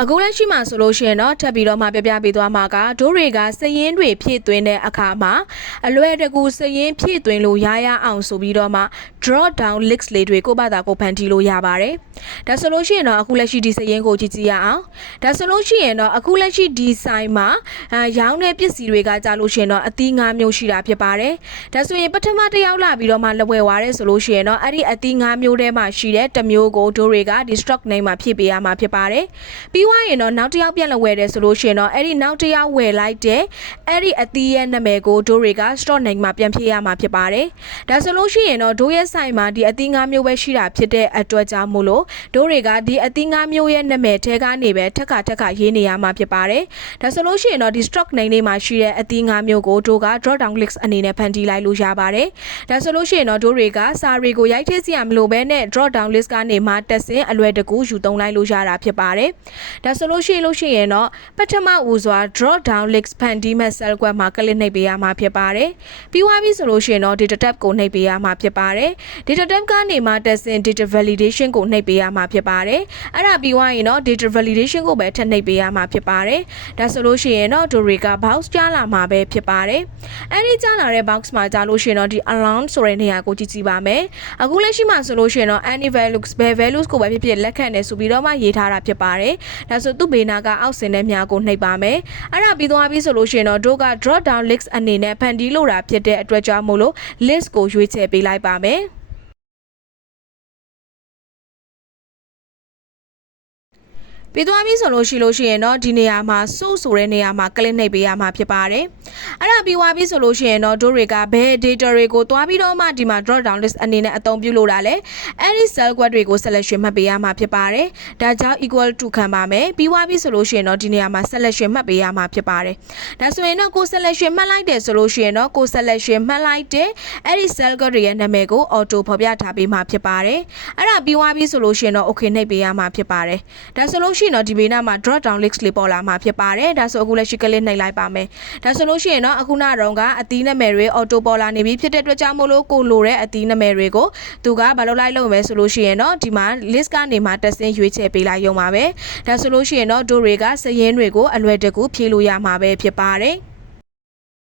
အခုလက်ရှိမှာဆိုလို့ရှိရင်တော့ထပ်ပြီးတော့မှပြပြပေးသွားမှာကဒိုးတွေကစည်ရင်းတွေဖြည့်သွင်းတဲ့အခါမှာအလွယ်တကူစည်ရင်းဖြည့်သွင်းလို့ရအောင်ဆိုပြီးတော့မှ draw down links လေးတွေကိုဘာသာကိုဖန်တီးလို့ရပါတယ်။ဒါဆိုလို့ရှိရင်တော့အခုလက်ရှိဒီစည်ရင်းကိုကြည့်ရအောင်။ဒါဆိုလို့ရှိရင်တော့အခုလက်ရှိဒီဆိုင်မှာရောင်းတဲ့ပစ္စည်းတွေကကြာလို့ရှိရင်တော့အသီး၅မျိုးရှိတာဖြစ်ပါတယ်။ဒါဆိုရင်ပထမတစ်ယောက်လာပြီးတော့မှလက်ဝယ်သွားတယ်ဆိုလို့ရှိရင်တော့အဲ့ဒီအသီး၅မျိုးထဲမှာရှိတဲ့တစ်မျိုးကိုဒိုးတွေကဒီ stock name မှာဖြည့်ပေးရမှာဖြစ်ပါတယ်။ပြီးွားရင်တော့နောက်တစ်ယောက်ပြန်လဝယ်တယ်ဆိုလို့ရှိရင်တော့အဲ့ဒီနောက်တစ်ယောက်ဝယ်လိုက်တဲ့အဲ့ဒီအသီးရဲ့နာမည်ကိုဒိုးတွေက stock name မှာပြန်ဖြည့်ရမှာဖြစ်ပါတယ်။ဒါဆိုလို့ရှိရင်တော့ဒိုးရဲ့ဆိုင်မှာဒီအသီး၅မျိုးပဲရှိတာဖြစ်တဲ့အတွက်ကြောင့်မို့လို့ဒိုးတွေကဒီအသီး၅မျိုးရဲ့နာမည်ထဲကနေပဲထက်ခါရေးနေရမှာဖြစ်ပါတယ်။ဒါဆိုလို့ရှိရင်တော့ဒီ stock name လေးမှာရှိတဲ့အသီး၅မျိုးကိုဒိုးက drop down list အနေနဲ့ဖန်တီးလိုက်လို့ရပါတယ်။ဒါဆိုလို့ရှိရင်တော့ဒိုးတွေကစာတွေကိုရိုက်ထည့်စီရမလို့ပဲနဲ့ drop down list ကနေမှတက်စင်အလွယ်တကူယူသုံးလိုက်လို့ရတာဖြစ်ပါတယ်။ဒါဆိုလို့ရှိရင်တော့ပထမဦးစွာ drop down list ဖန်တီးမဲ့ cell ကွက်မှာ click နှိပ်ပေးရမှာဖြစ်ပါတယ်။ပြီးွားပြီဆိုလို့ရှိရင်တော့ data tab ကိုနှိပ်ပေးရမှာဖြစ်ပါတယ်။ data tab ကနေမှတက်စင် data validation ကိုနှိပ်ပေးရမှာဖြစ်ပါတယ်။အဲ့ဒါပြီးွားရင်တော့ data validation ကိုပဲထပ်နှိပ်ပေးရမှာဖြစ်ပါတယ်။ဒါဆိုလို့ရှိရင်တော့ဒိုတွေက box ကြားလာမှာပဲဖြစ်ပါတယ်။အဲ့ဒီကြားလာတဲ့ box မှာကြားလို့ရှိရင်တော့ဒီ around ဆိုတဲ့နေရာကိုကြည့်ပါမယ်။အခုလက်ရှိမှာဆိုလို့ရှိရင်တော့ any values ဘယ် values ကိုပဲဖြစ်လက်ခံတယ်ဆိုပြီးတော့မှရေးထားတာဖြစ်ပါတယ်။ဒါဆိုသူ့ဘေးနာကအောက်စင်တဲ့မြားကိုနှိပ်ပါမယ်။အဲ့ဒါပြီးသွားပြီဆိုလို့ရှိရင်တော့တို့က drop down list အနေနဲ့ဖန်တီးလို့တာဖြစ်တဲ့အတွက်ကြောင့်မို့လို့ list ကိုရွေးချယ်ပေးလိုက်ပါမယ်။ပြီးသွားပြီဆိုလို့ရှိရင်တော့ဒီနေရာမှာစိုးဆိုတဲ့နေရာမှာ click နှိပ်ပေးရမှာဖြစ်ပါတယ်။အဲ့ဒါပြီးသွားပြီဆိုလို့ရှိရင်တော့ဒိုတွေကဘယ် data တွေကိုတွားပြီးတော့မှဒီမှာ drop down list အနေနဲ့အသုံးပြုလို့တာလဲ။အဲ့ဒီ cell ကွက်တွေကို selection မှတ်ပေးရမှာဖြစ်ပါတယ်။ဒါကြောင့် equal to ခံပါမယ်။ပြီးသွားပြီဆိုလို့ရှိရင်တော့ဒီနေရာမှာ selection မှတ်ပေးရမှာဖြစ်ပါတယ်။ဒါဆိုရင်တော့ကို selection မှတ်လိုက်တယ်ဆိုလို့ရှိရင်တော့ကို selection မှတ်လိုက်တဲ့အဲ့ဒီ cell ကွက်တွေရဲ့နာမည်ကို auto ဖော်ပြထားပေးမှာဖြစ်ပါတယ်။အဲ့ဒါပြီးသွားပြီဆိုလို့ရှိရင်တော့ okay နှိပ်ပေးရမှာဖြစ်ပါတယ်။ဒါဆိုလို့ရှိရင်တော့ဒီဘေးနားမှာ drop down list လေးပေါ်လာမှာဖြစ်ပါတယ်ဒါဆိုအခုလက်ရှိကလေးနှိပ်လိုက်ပါမယ်ဒါဆိုလို့ရှိရင်တော့အခုနောက်တော့ကအသီးနာမည်တွေ auto ပေါ်လာနေပြီဖြစ်တဲ့အတွက်ကြောင့်မို့လို့ကိုလိုတဲ့အသီးနာမည်တွေကိုသူကဘာလို့လိုက်လုပ်မယ်ဆိုလို့ရှိရင်တော့ဒီမှာ list ကနေမှတက်စင်းရွေးချယ်ပေးလိုက်ရုံပါပဲဒါဆိုလို့ရှိရင်တော့ဒိုတွေကစရင်းတွေကိုအလွယ်တကူဖြည့်လို့ရမှာပဲဖြစ်ပါတယ်